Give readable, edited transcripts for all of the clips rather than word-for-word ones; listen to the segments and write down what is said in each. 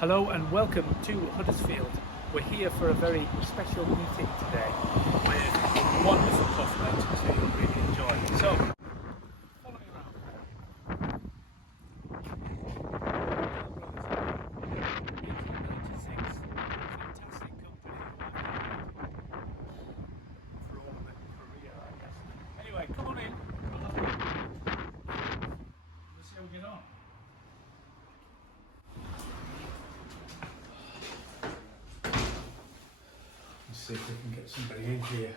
Hello and welcome to Huddersfield. We're here for a very special meeting today with wonderful cloth merchants who you'll really enjoy. So, follow me around. 1896, fantastic company for all of their career, I guess. Anyway, come on in. Let's see how we get on. See if we can get somebody in here.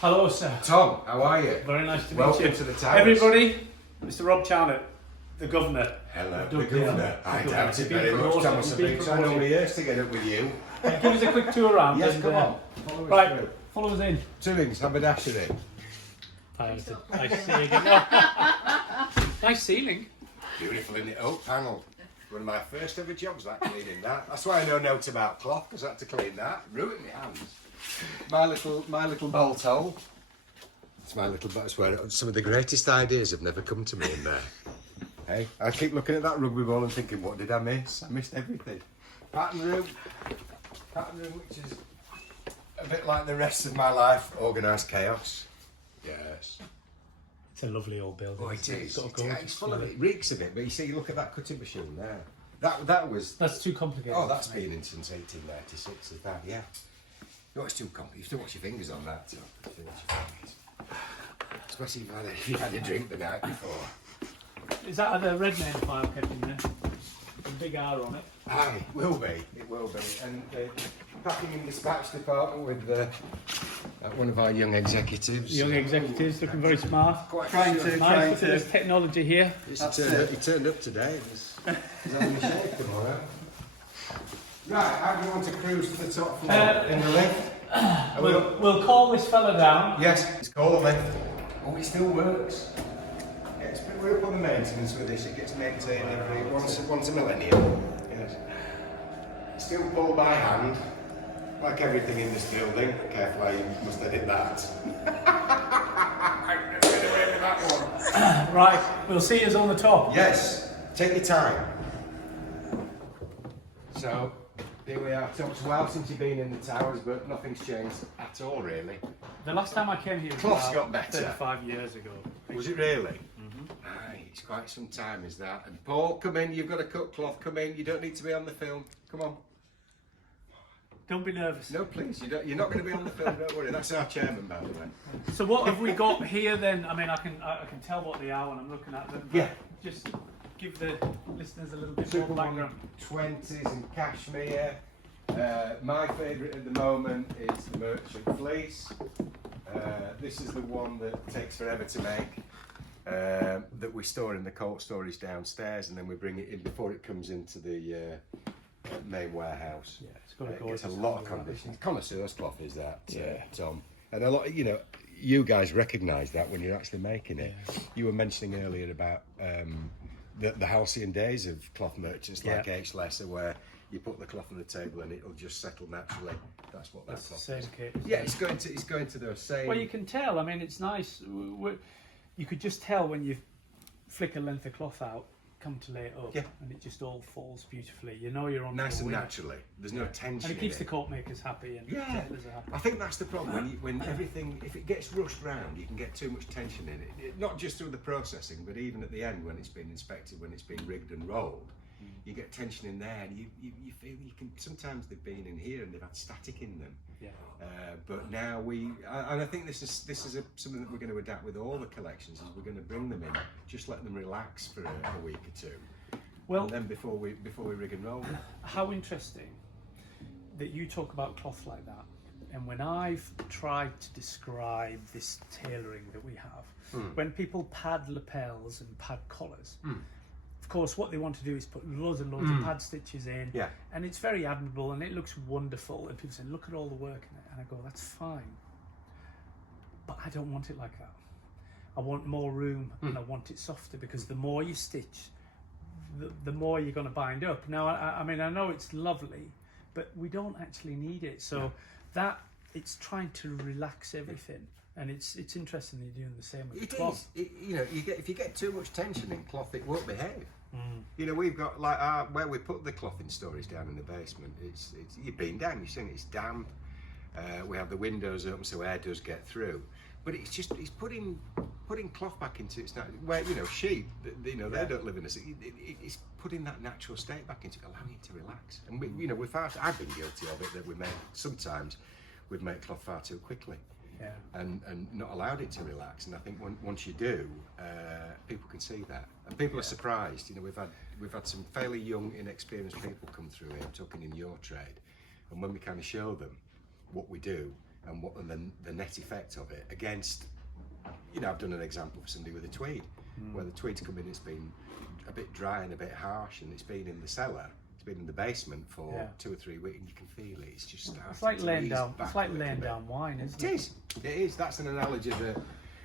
Hello, sir. Tom, how are you? Very nice to meet you. Welcome to the Towers. Everybody, Mr. Rob Charnock, the governor. Hello, Dugdale. the governor. I doubt it very You've been much. Thomas, I've been promoted. trying over years to get up with you. Give us a quick tour around. Yes, and, come on. Follow us right, through. follow us in. Tillings, haberdashery. Nice ceiling. Nice ceiling. Beautiful in the oak panel. One of my first ever jobs, that cleaning that. That's why I know notes about cloth, because I had to clean that. Ruined my hands. My little bolt hole. It's my little. That's where some of the greatest ideas have never come to me in there. Hey, I keep looking at that rugby ball and thinking, what did I miss? I missed everything. Pattern room, which is a bit like the rest of my life, organised chaos. Yes. It's a lovely old building. Oh, it is. Got a gorgeous It's full of smell. it. Reeks of it. But you see, look at that cutting machine there. That was. That's too complicated. Oh, that's been in since 1896. Is that? Yeah. No, it's too complicated. You have to watch your fingers on that. Too. You have to watch your fingers. Especially if you had a drink the night before. Is that the red name file kept in there? With a big R on it. Aye, it will be. It will be. And packing in dispatch department with one of our young executives. Young executives looking very smart. Trying Nice, look at this technology here. He turned up today. He's having a shave tomorrow. Right, how do you want to cruise to the top floor? In the lift? We'll call this fella down. Yes, it's called a lift. Oh, it still works. Yeah, we're up on the maintenance with this. It gets maintained every once a millennium. Yes. Still pulled by hand, like everything in this building. Careful, you must edit that. I'm going to get away with that one. Right, we'll see us on the top. Yes, take your time. So, here we are. It's a while since you've been in the Towers, but nothing's changed at all, really. The last time I came here was Cloth's about got better. 35 years ago. Was it really? Aye, it's quite some time, is that? And Paul, come in. You've got to cut cloth. Come in. You don't need to be on the film. Come on. Don't be nervous. No, please. You're not going to be on the film. Don't worry. That's our chairman, by the way. So what have we got here then? I mean, I can tell what they are when I'm looking at them. But Yeah. just give the listeners a little bit Super more background. 20s and cashmere. My favourite at the moment is the merchant fleece. This is the one that takes forever to make. That we store in the cold storage downstairs, and then we bring it in before it comes into the main warehouse. Yeah, it's got a It gorgeous gets a lot of colour, conditions. Connoisseur's cloth is that, Yeah. Tom. And a lot, you guys recognise that when you're actually making it. Yeah. You were mentioning earlier about the halcyon days of cloth merchants like Yeah. H. Lesser, where you put the cloth on the table and it'll just settle naturally. That's what that That's the cloth same is. case. Yeah, it's going to those same. Well, you can tell. I mean, it's nice. You could just tell when you flick a length of cloth out, come to lay it up, Yeah. and it just all falls beautifully. You know you're on nice the and wing. naturally. There's no tension. And it keeps in the coat makers happy and Yeah, tailors are happy. I think that's the problem when everything, if it gets rushed round, you can get too much tension in it. Not just through the processing, but even at the end when it's been inspected, when it's been rigged and rolled, you get tension in there, and you feel you can. Sometimes they've been in here and they've had static in them. Yeah. But now and I think this is something that we're going to adapt with all the collections. Is we're going to bring them in, just let them relax for a week or two. Well, And then before we rig and roll. how interesting that you talk about cloth like that. And when I've tried to describe this tailoring that we have, when people pad lapels and pad collars, of course, what they want to do is put loads and loads of pad stitches in, Yeah. and it's very admirable and it looks wonderful. And people say, "Look at all the work in it," and I go, "That's fine, but I don't want it like that. I want more room and I want it softer, because the more you stitch, the more you're going to bind up." Now, I mean, I know it's lovely, but we don't actually need it. So that it's trying to relax everything. And it's interesting that you're doing the same with It cloth. is. If you get too much tension in cloth, it won't behave. You know, we've got like where we put the cloth in storage down in the basement. It's you've been down, you've seen it's damp. We have the windows open so air does get through, but it's putting cloth back into its where, you know, sheep, you know, they don't live in a city. It's putting that natural state back into it, allowing it to relax. And we, you know, I've been guilty of it, that sometimes we've made cloth far too quickly. Yeah. And not allowed it to relax. And I think once you do, people can see that, and people are surprised. You know, we've had some fairly young, inexperienced people come through here, talking in your trade, and when we kind of show them what we do and the net effect of it against, you know, I've done an example for somebody with a tweed, where the tweed's come in, it's been a bit dry and a bit harsh, and it's been in the cellar. Been in the basement for 2 or 3 weeks, and you can feel it. It's just starting. It's like to laying ease down. back It's like a little laying bit. down wine, isn't it? It is. It is. That's an analogy that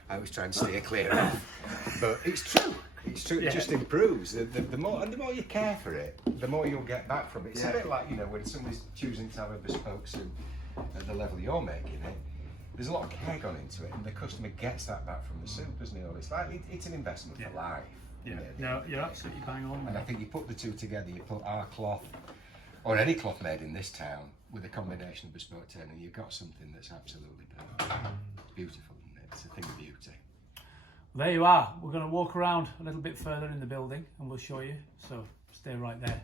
I was trying to steer clear of, but it's true. It's true. It just improves. The more you care for it, the more you'll get back from it. It's a bit like, you know, when somebody's choosing to have a bespoke suit at the level you're making it. There's a lot of care gone into it, and the customer gets that back from the suit, doesn't he? Or it's like it's an investment for life. Yeah. Really. No, you're absolutely bang on. And I think you put the two together. You put our cloth, or any cloth made in this town, with a combination of bespoke tailoring, you've got something that's absolutely perfect. It's beautiful, isn't it? It's a thing of beauty. There you are. We're going to walk around a little bit further in the building and we'll show you. So stay right there.